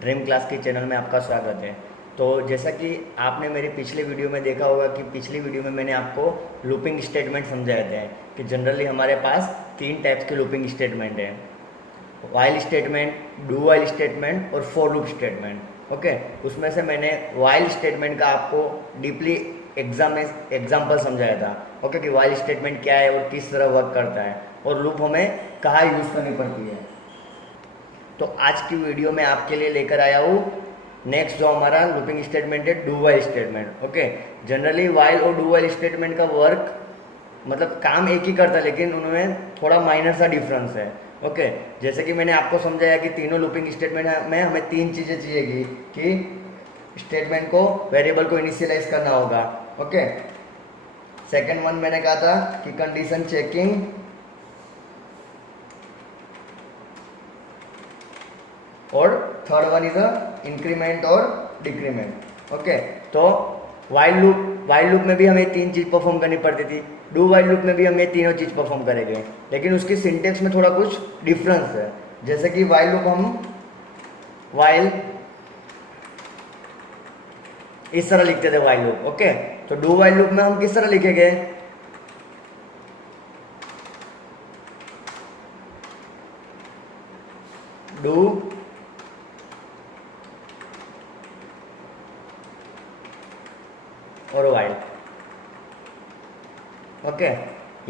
Dream class के channel में आपका स्वागत है। तो जैसा कि आपने मेरे पिछले वीडियो में देखा होगा कि पिछली वीडियो में मैंने आपको लूपिंग स्टेटमेंट समझाए थे कि जनरली हमारे पास तीन टाइप्स के लूपिंग स्टेटमेंट हैं, while statement, do while statement और फॉर लूप स्टेटमेंट। ओके, उसमें से मैंने वाइल स्टेटमेंट का आपको डीपली एग्जाम्पल समझाया था। ओके, कि वाइल स्टेटमेंट क्या है और किस तरह वर्क करता है और लूप हमें कहाँ यूज़ करनी पड़ती है। तो आज की वीडियो में आपके लिए लेकर आया हूँ नेक्स्ट जो हमारा लूपिंग स्टेटमेंट है, do while statement. Okay, generally while और डू वाइल स्टेटमेंट का वर्क मतलब काम एक ही करता है, लेकिन उनमें थोड़ा माइनर सा डिफरेंस है। ओके, जैसे कि मैंने आपको समझाया कि तीनों लूपिंग स्टेटमेंट में हमें तीन चीज़ें चाहिएगी कि स्टेटमेंट को वेरिएबल को इनिशियलाइज करना होगा। ओके, सेकेंड वन मैंने कहा था कि कंडीशन चेकिंग, और थर्ड वन इज इंक्रीमेंट और डिक्रीमेंट। ओके, तो वाइल लूप में भी हमें तीन चीज़ परफॉर्म करनी पड़ती थी, डू वाइल लूप में भी हमें तीनों चीज़ परफॉर्म करेंगे, लेकिन उसकी सिंटेक्स में थोड़ा कुछ डिफरेंस है। जैसे कि वाइल लूप हम वाइल इस तरह लिखते थे वाइल लूप। ओके, तो डू वाइल लूप में हम किस तरह लिखेंगे, डू और वाइल। ओके,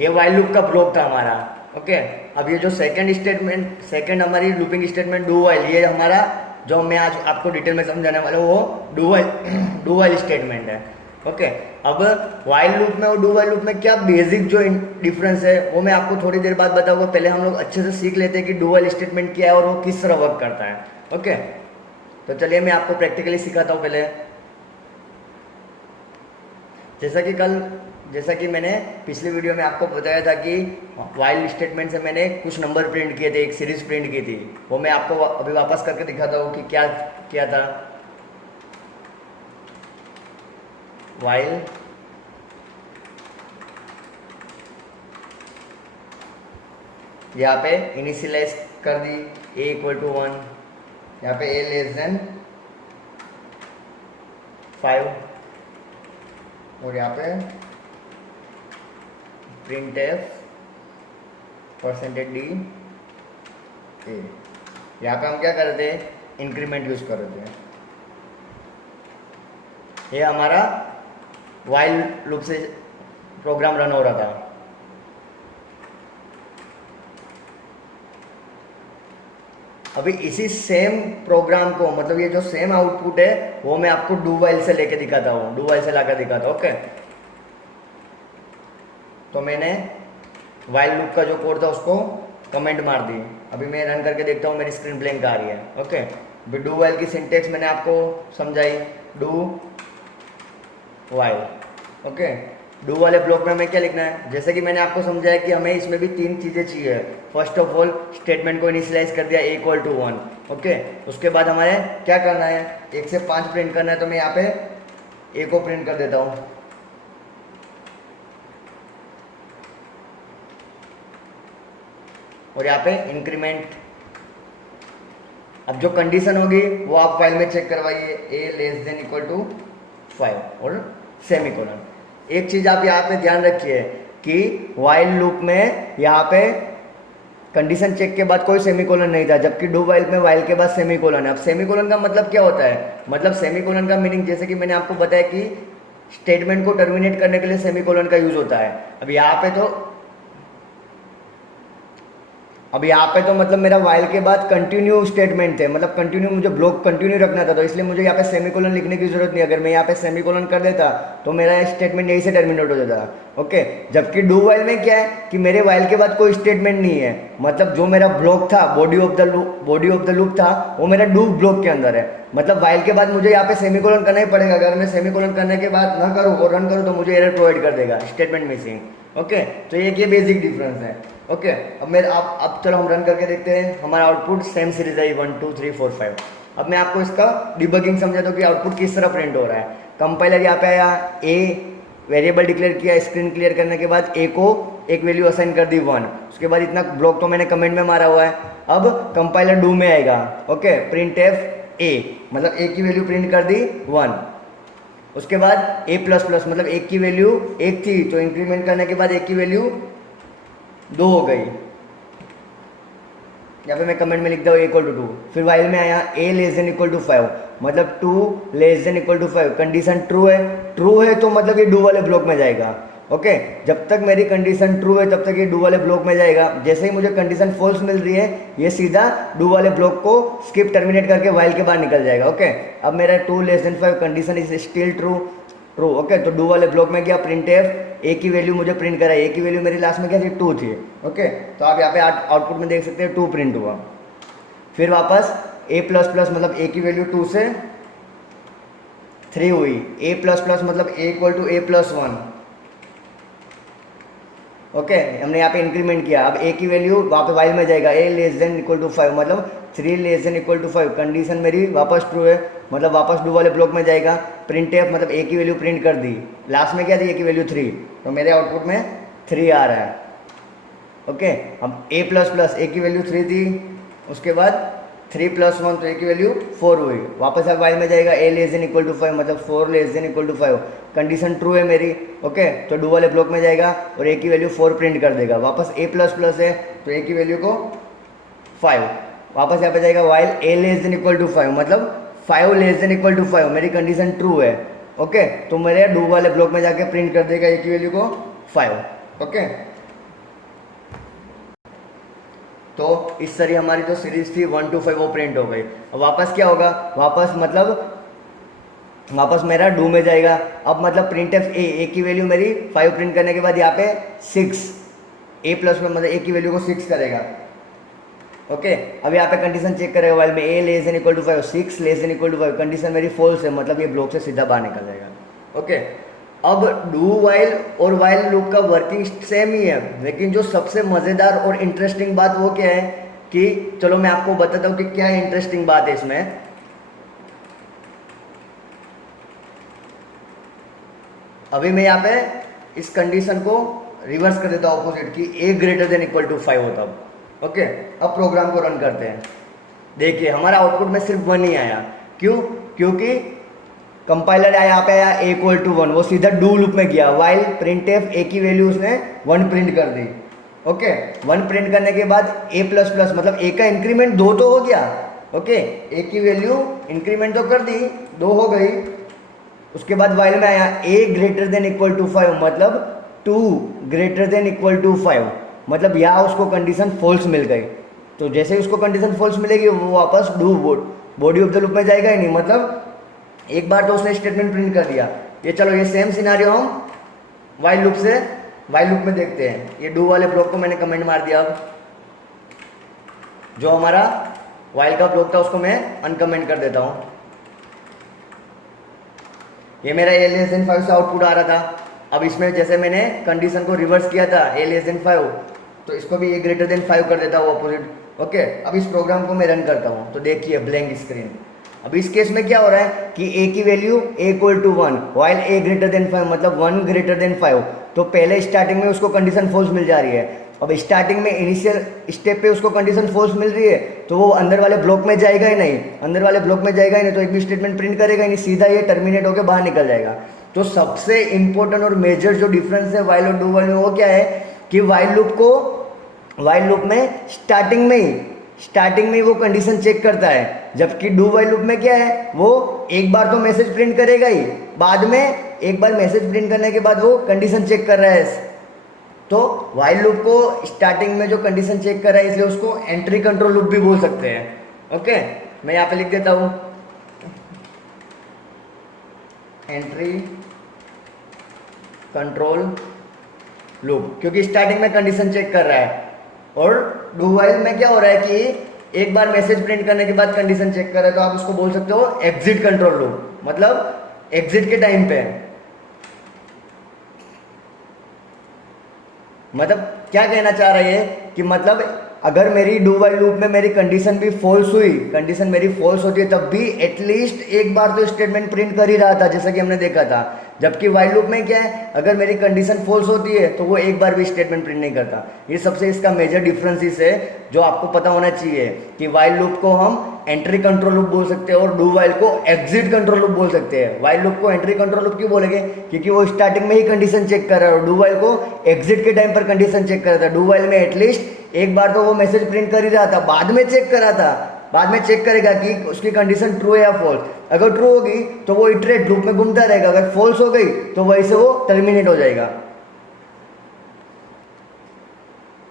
ये वाइल लूप का ब्लॉक था हमारा। ओके, अब ये जो सेकंड हमारी लूपिंग स्टेटमेंट डू वाइल, ये हमारा जो मैं आज आपको डिटेल में समझाने वाला हूँ वो डू वाइल स्टेटमेंट है। ओके, अब वाइल लूप में और डू वाइल लूप में क्या बेसिक जो डिफरेंस है वो मैं आपको थोड़ी देर बाद बताऊंगा। पहले हम लोग अच्छे से सीख लेते हैं कि डू वाइल स्टेटमेंट क्या है और वो किस तरह वर्क करता है। ओके, तो चलिए मैं आपको प्रैक्टिकली सिखाता हूँ। पहले जैसा कि मैंने पिछली वीडियो में आपको बताया था कि वाइल स्टेटमेंट से मैंने कुछ नंबर प्रिंट किए थे, एक सीरीज प्रिंट की थी, वो मैं आपको अभी वापस करके दिखाता हूँ कि क्या किया था। वाइल यहाँ पे इनिशियलाइज कर दी a इक्वल टू 1, यहाँ पे a लेस देन 5 और यहाँ पे प्रिंट एफ %d a। यहाँ पे हम क्या कर रहे थे, इंक्रीमेंट यूज कर रहे थे। ये हमारा वाइल लूप से प्रोग्राम रन हो रहा था। अभी इसी सेम प्रोग्राम को, मतलब ये जो सेम आउटपुट है वो मैं आपको डू वाइल से लेके दिखाता हूँ, डू वाइल से लाकर दिखाता हूँ। ओके, तो मैंने वाइल लूप का जो कोड था उसको कमेंट मार दी। अभी मैं रन करके देखता हूँ मेरी स्क्रीन ब्लैंक आ रही है। ओके, डू वाइल की सिंटेक्स मैंने आपको समझाई, डू वाइल। ओके, डू वाले ब्लॉक में हमें क्या लिखना है, जैसे कि मैंने आपको समझाया कि हमें इसमें भी तीन चीज़ें चाहिए। फर्स्ट ऑफ ऑल स्टेटमेंट को इनिशियलाइज कर दिया a इक्वल टू 1। ओके, उसके बाद हमारे क्या करना है, 1 से 5 प्रिंट करना है, तो मैं यहाँ पे a को प्रिंट कर देता हूँ। और यहाँ पे इंक्रीमेंट। अब जो कंडीशन होगी वो आप फाइल में चेक करवाइए, a less than equal to 5 और सेमीकोलन। एक चीज आप यहाँ पे ध्यान रखिए कि वाइल लूप में यहाँ पे कंडीशन चेक के बाद कोई सेमीकोलन नहीं था, जबकि डू वाइल में वाइल के बाद सेमीकोलन है। अब सेमीकोलन का मतलब क्या होता है, मतलब सेमीकोलन का मीनिंग जैसे कि मैंने आपको बताया कि स्टेटमेंट को टर्मिनेट करने के लिए सेमीकोलन का यूज होता है। अब यहाँ पे तो मतलब मेरा वाइल के बाद कंटिन्यू स्टेटमेंट थे, मतलब कंटिन्यू, मुझे ब्लॉक कंटिन्यू रखना था, तो इसलिए मुझे यहाँ पे सेमीकोलन लिखने की जरूरत नहीं। अगर मैं यहाँ पे सेमीकोलन कर देता तो मेरा स्टेटमेंट यहीं से टर्मिनेट हो जाता। ओके, जबकि डू वाइल में क्या है कि मेरे वाइल के बाद कोई स्टेटमेंट नहीं है, मतलब जो मेरा ब्लॉक था, बॉडी ऑफ द लूप था, वो मेरा डू ब्लॉक के अंदर है। मतलब वाइल के बाद मुझे यहाँ पे सेमीकोलन करना ही पड़ेगा। अगर मैं सेमीकोलन करने के बाद ना करूँ और रन करूँ तो मुझे एरर प्रोवाइड कर देगा, स्टेटमेंट मिसिंग। ओके, तो ये बेसिक डिफरेंस है। ओके, अब चलो हम रन करके देखते हैं। हमारा आउटपुट सेम सीरीज है 1 2 3 4 5। अब मैं आपको इसका डिबगिंग समझाता हूँ कि आउटपुट किस तरह प्रिंट हो रहा है। कंपाइलर यहाँ पे आया, ए वेरिएबल डिक्लेयर किया, स्क्रीन क्लियर करने के बाद ए को एक वैल्यू असाइन कर दी 1। उसके बाद इतना ब्लॉक तो मैंने कमेंट में मारा हुआ है। अब कंपाइलर डू में आएगा, ओके, प्रिंट एफ ए, मतलब ए की वैल्यू प्रिंट कर दी 1। उसके बाद ए प्लस प्लस, मतलब एक की वैल्यू 1 थी तो इंक्रीमेंट करने के बाद एक की वैल्यू 2 हो गई। यहाँ पे मैं कमेंट में लिखता हूँ इक्वल टू 2। फिर वाइल में आया a less than equal to 5, मतलब 2 less than equal to 5, condition true है। ट्रू है तो मतलब ये डू वाले ब्लॉक में जाएगा। ओके, जब तक मेरी कंडीशन ट्रू है तब तक ये डू वाले ब्लॉक में जाएगा। जैसे ही मुझे कंडीशन फॉल्स मिल रही है ये सीधा डू वाले ब्लॉक को स्किप टर्मिनेट करके वाइल के बाहर निकल जाएगा। ओके, अब मेरा 2 less then 5 condition is still true. True, okay, तो डू वाले ब्लॉक में गया, प्रिंट एफ ए की वैल्यू मुझे प्रिंट करा। ए की वैल्यू मेरी लास्ट में क्या थी, 2 थी। ओके, तो आप यहाँ पे आउटपुट में देख सकते हैं 2 प्रिंट हुआ। फिर वापस ए प्लस प्लस, मतलब ए की वैल्यू 2 से 3 हुई। ए प्लस प्लस मतलब A equal to A plus 1। Okay, हमने यहाँ पे इंक्रीमेंट किया। अब ए की वैल्यू वहाँ पे वाइल में जाएगा, a less than equal to 5, मतलब 3 less than equal to 5, condition मेरी वापस ट्रू है, मतलब वापस डू वाले ब्लॉक में जाएगा। प्रिंट एफ, मतलब ए की वैल्यू प्रिंट कर दी, लास्ट में क्या थी, ए की वैल्यू 3, तो मेरे आउटपुट में 3 आ रहा है। ओके, अब ए प्लस प्लस, ए की वैल्यू 3 थी, उसके बाद 3 प्लस 1 तो ए की वैल्यू 4 हुई। वापस अब वाइल में जाएगा, a less than equal to 5, मतलब 4 less than equal to 5, condition true है मेरी। ओके, तो डू वाले ब्लॉक में जाएगा और ए की वैल्यू 4 प्रिंट कर देगा। वापस ए प्लस प्लस है तो ए की वैल्यू को 5, वापस यहाँ पे जाएगा while a less than equal to 5, मतलब 5 लेस देन इक्वल टू 5, मेरी कंडीशन ट्रू है। ओके, तो मेरे डू वाले ब्लॉक में जाके प्रिंट कर देगा ए की वैल्यू को 5। ओके, तो इस तरह हमारी जो सीरीज थी 1 to 5 वो प्रिंट हो गई। अब वापस क्या होगा, वापस मतलब वापस मेरा डू में जाएगा। अब मतलब प्रिंट एफ ए की वैल्यू मेरी 5 प्रिंट करने के बाद यहाँ पे 6, ए प्लस में मतलब ए की वैल्यू को 6 करेगा। ओके, अब यहाँ पे कंडीशन चेक करेगा वाइल में, A less than equal to 5, 6 less than equal to 5, condition मेरी फॉल्स है, मतलब ये ब्लॉक से सीधा बाहर निकल जाएगा। ओके, अब डू वाइल और वाइल लूप का वर्किंग सेम ही है, लेकिन जो सबसे मज़ेदार और इंटरेस्टिंग बात वो क्या है कि चलो मैं आपको बताता हूँ कि क्या इंटरेस्टिंग बात है इसमें। अभी मैं यहाँ पे इस कंडीशन को रिवर्स कर देता हूँ अपोजिट की, ए ग्रेटर देन इक्वल टू 5 होता है। ओके, अब प्रोग्राम को रन करते हैं। देखिए हमारा आउटपुट में सिर्फ 1 ही आया, क्यों, क्योंकि कंपाइलर आया यहाँ पे आया ए इक्वल टू 1, वो सीधा डू लूप में गया, वाइल प्रिंट एफ ए की वैल्यू उसने 1 प्रिंट कर दी। ओके, 1 प्रिंट करने के बाद ए प्लस प्लस, मतलब ए का इंक्रीमेंट 2 तो हो गया। ओके, ए की वैल्यू इंक्रीमेंट तो कर दी, 2 हो गई। उसके बाद वाइल में आया ए ग्रेटर देन इक्वल टू 5, मतलब 2 ग्रेटर देन इक्वल टू 5, मतलब यहाँ उसको कंडीशन फॉल्स मिल गई। तो जैसे ही उसको कंडीशन फॉल्स मिलेगी वो वापस do body of the loop में जाएगा ही नहीं, मतलब एक बार तो उसने स्टेटमेंट प्रिंट कर दिया। ये चलो ये सेम सिनारियो हम वाइल लूप में देखते हैं। ये डू वाले ब्लॉक को मैंने कमेंट मार दिया। अब जो हमारा वाइल का ब्लॉक था उसको मैं अनकमेंट कर देता हूँ। ये मेरा ए लेस देन 5 से आउटपुट आ रहा था। अब इसमें जैसे मैंने कंडीशन को रिवर्स किया था ए लेस देन 5, तो इसको भी ए ग्रेटर देन 5 कर देता हूँ अपोजिट। ओके, अब इस प्रोग्राम को मैं रन करता हूँ तो देखिए ब्लैंक स्क्रीन। अब इस केस में क्या हो रहा है कि ए की value a equal to 1, while a greater than 5, मतलब 1 ग्रेटर देन 5, तो पहले स्टार्टिंग में उसको कंडीशन फॉल्स मिल जा रही है। अब स्टार्टिंग में इनिशियल स्टेप पे उसको कंडीशन फॉल्स मिल रही है तो वो अंदर वाले ब्लॉक में जाएगा ही नहीं, अंदर वाले ब्लॉक में जाएगा ही नहीं, तो एक भी स्टेटमेंट प्रिंट करेगा ही नहीं, सीधा ये टर्मिनेट होकर बाहर निकल जाएगा। तो सबसे इंपॉर्टेंट और मेजर जो डिफरेंस है वाइल और डू वाइल में वो क्या है कि वाइल लूप में स्टार्टिंग में वो कंडीशन चेक करता है, जबकि डू वाइल लूप में क्या है, वो एक बार तो मैसेज प्रिंट करेगा ही, बाद में एक बार मैसेज प्रिंट करने के बाद वो कंडीशन चेक कर रहा है। तो वाइल लूप को स्टार्टिंग में जो कंडीशन चेक कर रहा है इसलिए उसको एंट्री कंट्रोल लूप भी बोल सकते हैं। ओके, मैं यहाँ पे लिख देता हूँ एंट्री कंट्रोल लूप, क्योंकि स्टार्टिंग में कंडीशन चेक कर रहा है। और डू वाइल में क्या हो रहा है कि एक बार मैसेज प्रिंट करने के बाद कंडीशन चेक कर रहा है, तो आप उसको बोल सकते हो एग्जिट कंट्रोल लूप, मतलब एग्जिट के टाइम पे। मतलब क्या कहना चाह रहा है कि मतलब अगर मेरी डू वाइल लूप में मेरी कंडीशन भी फॉल्स हुई, कंडीशन मेरी फॉल्स होती है, तब भी एटलीस्ट एक बार तो स्टेटमेंट प्रिंट कर ही रहा था, जैसा कि हमने देखा था। जबकि वाइल लूप में क्या है, अगर मेरी कंडीशन फॉल्स होती है तो वो एक बार भी स्टेटमेंट प्रिंट नहीं करता। ये सबसे इसका मेजर डिफरेंसेस है जो आपको पता होना चाहिए कि वाइल लूप को हम एंट्री कंट्रोल लूप बोल सकते हैं और डू वाइल को एग्जिट कंट्रोल लूप बोल सकते हैं। वाइल लूप को एंट्री कंट्रोल लूप क्यों बोलेंगे, क्योंकि वो स्टार्टिंग में ही कंडीशन चेक कर रहा है और डू वाइल को एग्जिट के टाइम पर कंडीशन चेक कर रहा था। डू वाइल में एटलीस्ट एक बार तो वो मैसेज प्रिंट कर ही रहा था, बाद में चेक कर रहा था, बाद में चेक करेगा कि उसकी कंडीशन ट्रू है या फॉल्स। अगर ट्रू होगी तो वो इटरेट लूप में घूमता रहेगा, अगर फॉल्स हो गई तो वहीं से वो टर्मिनेट हो जाएगा।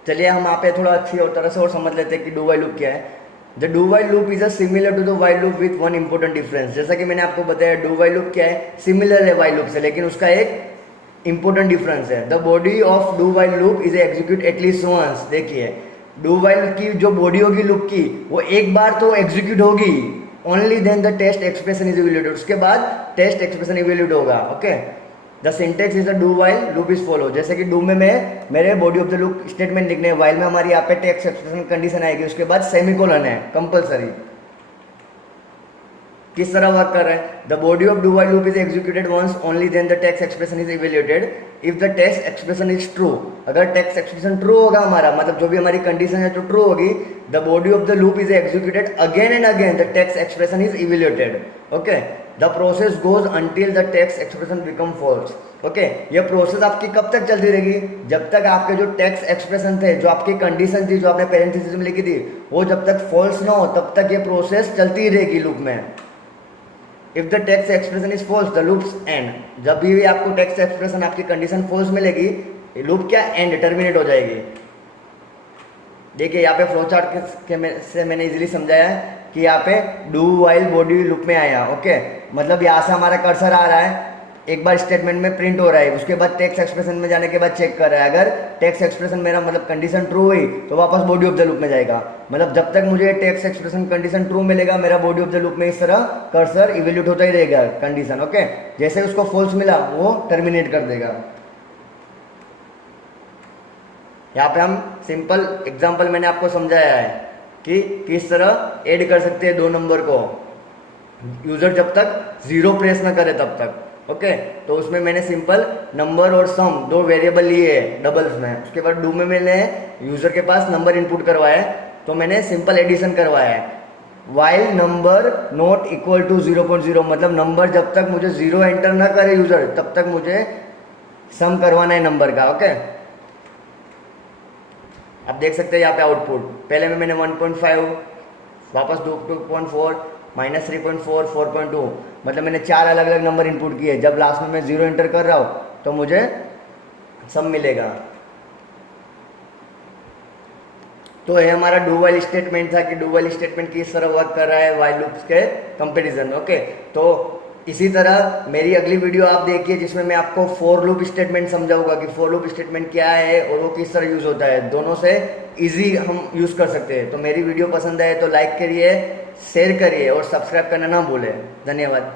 चलिए हम यहाँ पे थोड़ा अच्छी और तरह से और समझ लेते हैं कि डू वाइल लूप क्या है। The do while loop is a similar to the while loop with one important difference. जैसा कि मैंने आपको बताया डू वाइल लूप क्या है, सिमिलर है वाइल लूप से, लेकिन उसका एक इंपॉर्टेंट डिफरेंस है। The body of do while loop is execute at least once. देखिए डू वाइल की जो बॉडी होगी लूप की, वो एक बार तो एग्जीक्यूट होगी, only then the test expression is evaluated, उसके बाद टेस्ट एक्सप्रेशन इवैल्यूएट होगा। Okay, the syntax is a do while loop is follow. जैसे कि डू में मैं मेरे body of the loop statement लिखने हैं, वाइल में हमारी यहाँ पे टेक्स्ट एक्सप्रेशन कंडीशन आएगी, उसके बाद सेमीकोलन है कंपलसरी। किस तरह वर्क कर रहा है, the body of do while loop is executed once only then the text expression is evaluated if the text expression is true. अगर टेक्स्ट एक्सप्रेशन ट्रू होगा हमारा, मतलब जो भी हमारी कंडीशन है जो ट्रू होगी, the body of the loop is executed again and again, the text expression is evaluated. Okay, the process goes until the text expression become false. Okay, ये प्रोसेस आपकी कब तक चलती रहेगी, जब तक आपके जो टेक्स्ट एक्सप्रेशन थे, जो आपकी कंडीशन थी, जो आपने पेरेंथेसिस में लिखी थी, वो जब तक फॉल्स ना हो तब तक ये प्रोसेस चलती रहेगी लूप में। If the text expression is false the loops end. जब भी आपको टेक्स्ट एक्सप्रेशन आपकी कंडीशन फॉल्स मिलेगी, लूप क्या एंड, टर्मिनेट हो जाएगी। देखिए यहाँ पे फ्लो चार्ट से मैंने इजीली समझाया है कि यहाँ पे डू वाइल बॉडी लूप में आया। ओके, मतलब यहाँ से हमारा कर्सर आ रहा है, एक बार स्टेटमेंट में प्रिंट हो रहा है, उसके बाद टेक्स्ट एक्सप्रेशन में जाने के बाद चेक कर रहा है, अगर टेक्स्ट एक्सप्रेशन मेरा मतलब कंडीशन ट्रू हुई तो वापस बॉडी ऑफ द लूप में जाएगा। मतलब जब तक मुझे टेक्स्ट एक्सप्रेशन कंडीशन ट्रू मिलेगा, मेरा बॉडी ऑफ द लूप में इस तरह कर्सर इवैल्यूएट होता ही रहेगा कंडीशन। ओके, जैसे उसको फॉल्स मिला वो टर्मिनेट कर देगा। यहाँ पे हम सिंपल एग्जाम्पल मैंने आपको समझाया है कि किस तरह ऐड कर सकते हैं दो नंबर को, यूजर जब तक जीरो प्रेस ना करे तब तक। ओके, तो उसमें मैंने सिंपल नंबर और सम दो वेरिएबल लिए डबल्स में, उसके बाद डू में मैंने यूजर के पास नंबर इनपुट करवाया है, तो मैंने सिंपल एडिशन करवाया है। While number not equal to 0.0, मतलब नंबर जब तक मुझे जीरो एंटर ना करे यूजर, तब तक मुझे सम करवाना है नंबर का। ओके, आप देख सकते हैं यहाँ पे आउटपुट, पहले में मैंने 1.5, वापस 2.4, -3.4, 4.2, मतलब मैंने 4 अलग अलग नंबर इनपुट किए। जब लास्ट में मैं 0 एंटर कर रहा हूँ तो मुझे सम मिलेगा। तो ये हमारा डू वाइल स्टेटमेंट था कि डू वाइल स्टेटमेंट किस तरह वर्क कर रहा है वाइल लूप्स के कंपैरिजन। ओके, तो इसी तरह मेरी अगली वीडियो आप देखिए जिसमें मैं आपको फॉर लूप स्टेटमेंट समझाऊंगा कि फॉर लूप स्टेटमेंट क्या है और वो किस तरह यूज होता है। दोनों से इजी हम यूज कर सकते हैं। तो मेरी वीडियो पसंद आए तो लाइक करिए, शेयर करिए और सब्सक्राइब करना ना भूलें। धन्यवाद।